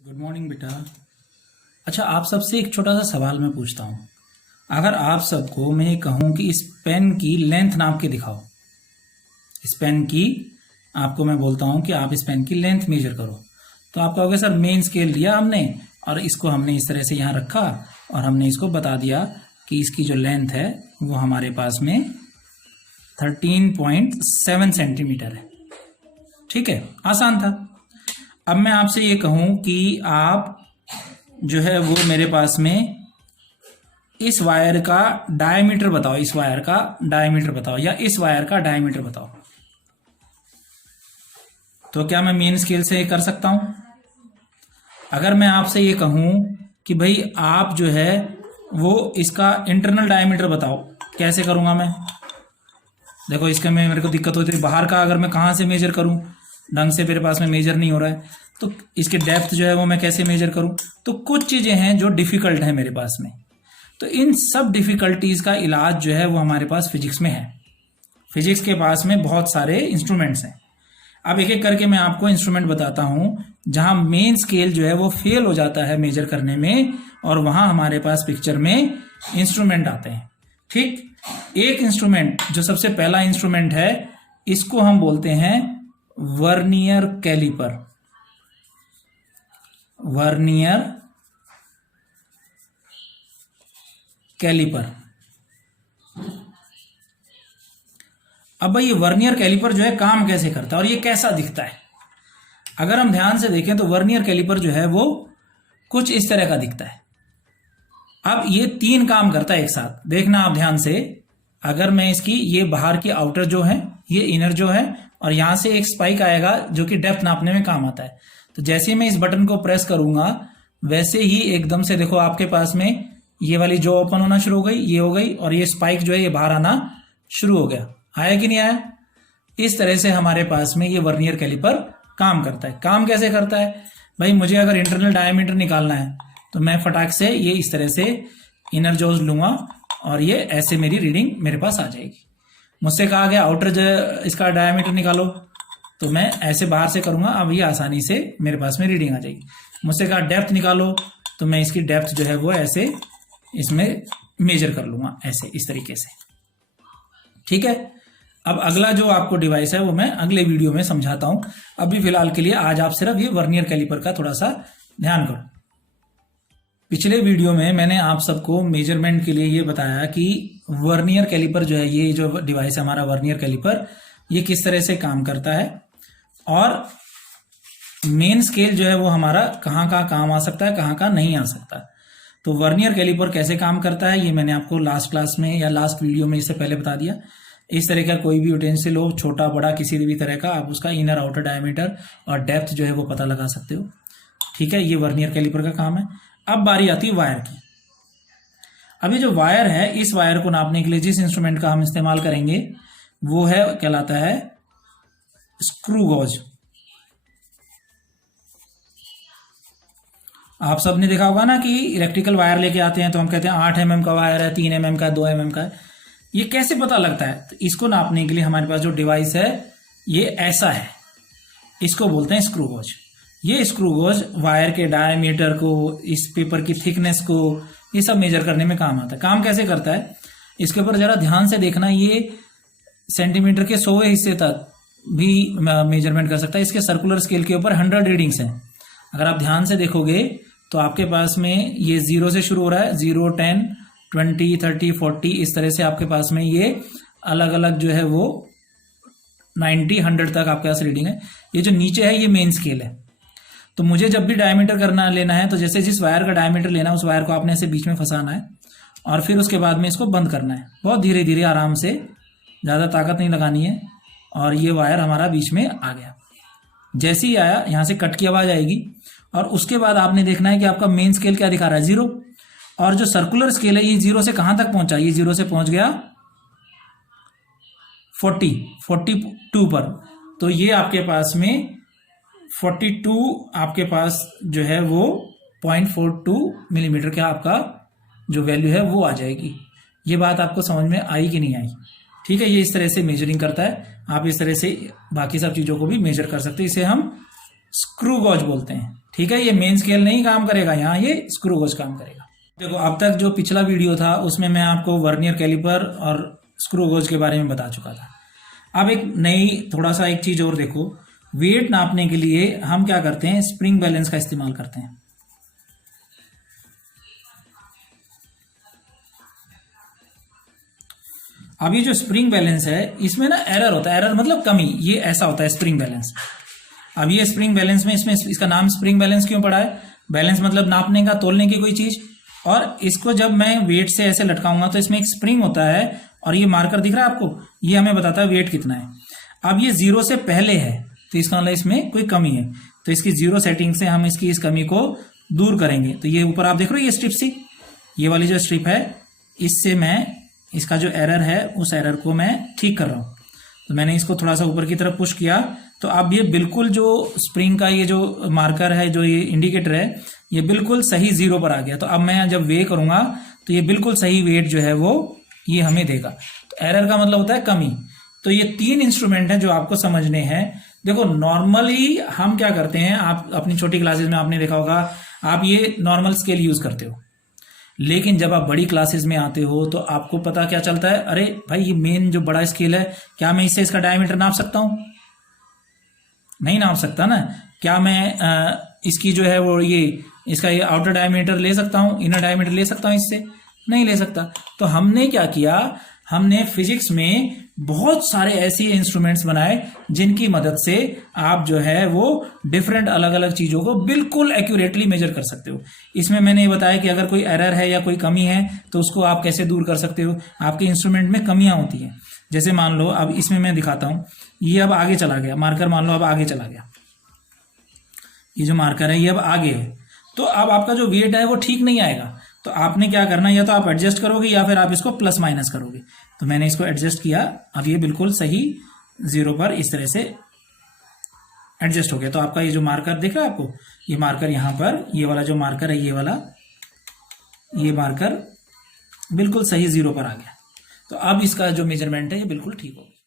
Good morning बेटा। अच्छा, आप सबसे एक छोटा सा सवाल मैं पूछता हूँ। अगर आप सबको मैं कहूँ कि इस पेन की लेंथ नाप के दिखाओ, इस पेन की आपको मैं बोलता हूँ कि आप इस पेन की लेंथ मेजर करो, तो आप कहोगे सर मेन स्केल लिया हमने और इसको हमने इस तरह से यहाँ रखा और हमने इसको बता दिया कि इसकी जो लेंथ है वो हमारे पास में 13.7 सेंटीमीटर है। ठीक है, आसान था। अब मैं आपसे ये कहूं कि आप जो है वो मेरे पास में इस वायर का डायमीटर बताओ, इस वायर का डायमीटर बताओ या इस वायर का डायमीटर बताओ, तो क्या मैं मेन स्केल से कर सकता हूं? अगर मैं आपसे ये कहूं कि भाई आप जो है वो इसका इंटरनल डायमीटर बताओ, कैसे करूंगा मैं? देखो इसके में मेरे को दिक्कत होती है, बाहर का अगर मैं कहाँ से मेजर करूं, ढंग से मेरे पास में मेजर नहीं हो रहा है, तो इसके डेप्थ जो है वो मैं कैसे मेजर करूं? तो कुछ चीजें हैं जो डिफिकल्ट है मेरे पास में, तो इन सब डिफिकल्टीज का इलाज जो है वो हमारे पास फिजिक्स में है। फिजिक्स के पास में बहुत सारे इंस्ट्रूमेंट्स हैं। अब एक एक करके मैं आपको इंस्ट्रूमेंट बताता हूं जहां मेन स्केल जो है वो फेल हो जाता है मेजर करने में, और वहां हमारे पास पिक्चर में इंस्ट्रूमेंट आते हैं। ठीक, एक इंस्ट्रूमेंट जो सबसे पहला इंस्ट्रूमेंट है इसको हम बोलते हैं वर्नियर कैलिपर। Vernier caliper. अब भाई ये वर्नियर कैलिपर जो है काम कैसे करता है और ये कैसा दिखता है? अगर हम ध्यान से देखें तो वर्नियर कैलिपर जो है वो कुछ इस तरह का दिखता है। अब ये तीन काम करता है एक साथ, देखना आप ध्यान से। अगर मैं इसकी ये बाहर की आउटर जो है, ये इनर जो है, और यहां से एक स्पाइक आएगा जो कि डेप्थ नापने में काम आता है, तो जैसे ही मैं इस बटन को प्रेस करूंगा वैसे ही एकदम से देखो आपके पास में ये वाली जो ओपन होना शुरू हो गई, ये हो गई, और ये स्पाइक जो है ये बाहर आना शुरू हो गया। आया कि नहीं आया? इस तरह से हमारे पास में ये वर्नियर कैलिपर काम करता है। काम कैसे करता है भाई? मुझे अगर इंटरनल डायमीटर निकालना है तो मैं फटाक से ये इस तरह से इनर जोज लूंगा और ये ऐसे मेरी रीडिंग मेरे पास आ जाएगी। मुझसे कहा गया आउटर इसका डायमीटर निकालो, तो मैं ऐसे बाहर से करूंगा, अब ये आसानी से मेरे पास में रीडिंग आ जाएगी। मुझसे कहा डेप्थ निकालो, तो मैं इसकी डेप्थ जो है वो ऐसे इसमें मेजर कर लूंगा, ऐसे इस तरीके से। ठीक है, अब अगला जो आपको डिवाइस है वो मैं अगले वीडियो में समझाता हूं। अभी फिलहाल के लिए आज आप सिर्फ ये वर्नियर कैलिपर का थोड़ा सा ध्यान करो। पिछले वीडियो में मैंने आप सबको मेजरमेंट के लिए ये बताया कि वर्नियर कैलिपर जो है, ये जो डिवाइस है हमारा वर्नियर कैलिपर, ये किस तरह से काम करता है और मेन स्केल जो है वो हमारा कहाँ कहाँ काम आ सकता है, कहाँ कहाँ नहीं आ सकता। तो वर्नियर कैलिपर कैसे काम करता है ये मैंने आपको लास्ट क्लास में या लास्ट वीडियो में इससे पहले बता दिया। इस तरह का कोई भी यूटेंसिल हो, छोटा बड़ा किसी भी तरह का, आप उसका इनर आउटर डायमीटर और डेप्थ जो है वो पता लगा सकते हो। ठीक है, ये वर्नियर कैलिपर का काम है। अब बारी आती है वायर की। अब ये जो वायर है, इस वायर को नापने के लिए जिस इंस्ट्रूमेंट का हम इस्तेमाल करेंगे वो है कहलाता है स्क्रू गॉज। आप सबने देखा होगा ना कि इलेक्ट्रिकल वायर लेके आते हैं तो हम कहते हैं 8 mm का वायर है, 3 mm का है, 2 mm का है। ये कैसे पता लगता है? तो इसको नापने के लिए हमारे पास जो डिवाइस है ये ऐसा है, इसको बोलते हैं स्क्रू गॉज। ये स्क्रू गॉज वायर के डायमीटर को, इस पेपर की थिकनेस को, ये सब मेजर करने में काम आता है। काम कैसे करता है इसके ऊपर जरा ध्यान से देखना। ये सेंटीमीटर के 100वें हिस्से तक भी मेजरमेंट कर सकता है। इसके सर्कुलर स्केल के ऊपर 100 रीडिंग्स हैं। अगर आप ध्यान से देखोगे तो आपके पास में ये 0 से शुरू हो रहा है, 0, 10, 20, 30, 40, इस तरह से आपके पास में ये अलग अलग जो है वो 90, 100 तक आपके पास रीडिंग है। ये जो नीचे है ये मेन स्केल है। तो मुझे जब भी डायमीटर लेना है तो जैसे जिस वायर का डायमीटर लेना है उस वायर को आपने ऐसे बीच में फंसाना है और फिर उसके बाद में इसको बंद करना है, बहुत धीरे धीरे आराम से, ज़्यादा ताकत नहीं लगानी है। और ये वायर हमारा बीच में आ गया। जैसे ही आया यहाँ से कट की आवाज आएगी और उसके बाद आपने देखना है कि आपका मेन स्केल क्या दिखा रहा है, 0। और जो सर्कुलर स्केल है ये 0 से कहां तक पहुंचा? ये 0 से पहुंच गया 42 पर। तो ये आपके पास में 42 आपके पास जो है वो 0.42 मिलीमीटर का आपका जो वैल्यू है वो आ जाएगी। ये बात आपको समझ में आई कि नहीं आई? ठीक है, ये इस तरह से मेजरिंग करता है। आप इस तरह से बाकी सब चीजों को भी मेजर कर सकते हैं। इसे हम स्क्रू गॉज बोलते हैं। ठीक है, ये मेन स्केल नहीं काम करेगा, यहाँ ये स्क्रू गेज काम करेगा। देखो अब तक जो पिछला वीडियो था उसमें मैं आपको वर्नियर कैलिपर और स्क्रू गेज के बारे में बता चुका था। अब एक नई थोड़ा सा एक चीज और देखो, वेट नापने के लिए हम क्या करते हैं, स्प्रिंग बैलेंस का इस्तेमाल करते हैं। अब ये जो स्प्रिंग बैलेंस है इसमें ना एरर होता है, एरर मतलब कमी, ये ऐसा होता है स्प्रिंग बैलेंस। अब ये स्प्रिंग बैलेंस में इसमें इसका नाम स्प्रिंग बैलेंस क्यों पड़ा है, बैलेंस मतलब नापने का, तोलने की कोई चीज, और इसको जब मैं वेट से ऐसे लटकाऊंगा तो इसमें एक स्प्रिंग होता है और ये मार्कर दिख रहा है आपको, ये हमें बताता है वेट कितना है। अब ये 0 से पहले है तो इसका मतलब इसमें कोई कमी है, तो इसकी 0 सेटिंग से हम इसकी इस कमी को दूर करेंगे। तो ये ऊपर आप देख रहे हो ये स्ट्रिप सी, ये वाली जो स्ट्रिप है, इससे मैं इसका जो एरर है उस एरर को मैं ठीक कर रहा हूं। तो मैंने इसको थोड़ा सा ऊपर की तरफ पुश किया तो अब ये बिल्कुल जो स्प्रिंग का ये जो मार्कर है, जो ये इंडिकेटर है, ये बिल्कुल सही 0 पर आ गया। तो अब मैं जब वे करूंगा तो ये बिल्कुल सही वेट जो है वो ये हमें देगा। तो एरर का मतलब होता है कमी। तो ये 3 इंस्ट्रूमेंट हैं जो आपको समझने हैं। देखो नॉर्मली हम क्या करते हैं, आप अपनी छोटी क्लासेस में आपने देखा होगा, आप ये नॉर्मल स्केल यूज करते हो, लेकिन जब आप बड़ी क्लासेस में आते हो तो आपको पता क्या चलता है, अरे भाई ये मेन जो बड़ा स्केल है, क्या मैं इससे इसका डायमीटर नाप सकता हूं? नहीं नाप सकता ना। क्या मैं इसकी जो है वो ये इसका ये आउटर डायमीटर ले सकता हूं, इनर डायमीटर ले सकता हूं इससे? नहीं ले सकता। तो हमने क्या किया, हमने फिजिक्स में बहुत सारे ऐसे इंस्ट्रूमेंट्स बनाए जिनकी मदद से आप जो है वो डिफरेंट अलग अलग चीजों को बिल्कुल एक्यूरेटली मेजर कर सकते हो। इसमें मैंने ये बताया कि अगर कोई एरर है या कोई कमी है तो उसको आप कैसे दूर कर सकते हो। आपके इंस्ट्रूमेंट में कमियां होती हैं, जैसे मान लो अब इसमें मैं दिखाता हूं, ये अब आगे चला गया मार्कर, मान लो अब आगे चला गया, ये जो मार्कर है ये अब आगे है, तो अब आपका जो वेट है वो ठीक नहीं आएगा। तो आपने क्या करना, या तो आप एडजस्ट करोगे या फिर आप इसको प्लस माइनस करोगे। तो मैंने इसको एडजस्ट किया, अब ये बिल्कुल सही 0 पर इस तरह से एडजस्ट हो गया। तो आपका ये जो मार्कर दिख रहा है आपको, ये मार्कर यहां पर, ये वाला जो मार्कर है, ये वाला ये मार्कर बिल्कुल सही 0 पर आ गया। तो अब इसका जो मेजरमेंट है ये बिल्कुल ठीक हो गया।